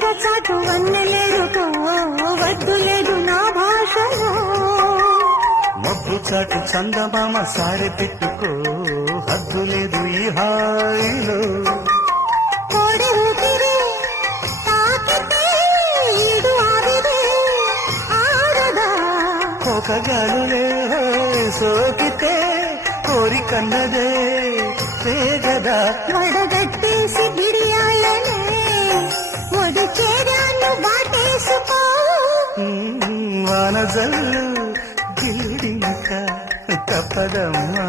చాటు వన్నెలేరుకో వద్దు లేదు నా భాషలో మబ్బు చాటు చందమామ సారె పెట్టుకో హద్దు లేదు ఈ హాయిలో కోడి ఊపిరి తాకితే ఈడు ఆవిరే ఆడదా ఒక గాలులే సోకితే కోరికన్నదే పేగదా వడగట్టేసి గిరియాలనే ఒడి చేరాను బాటేసుకో వాన జల్లు గిల్లింక తప్పదమ్మా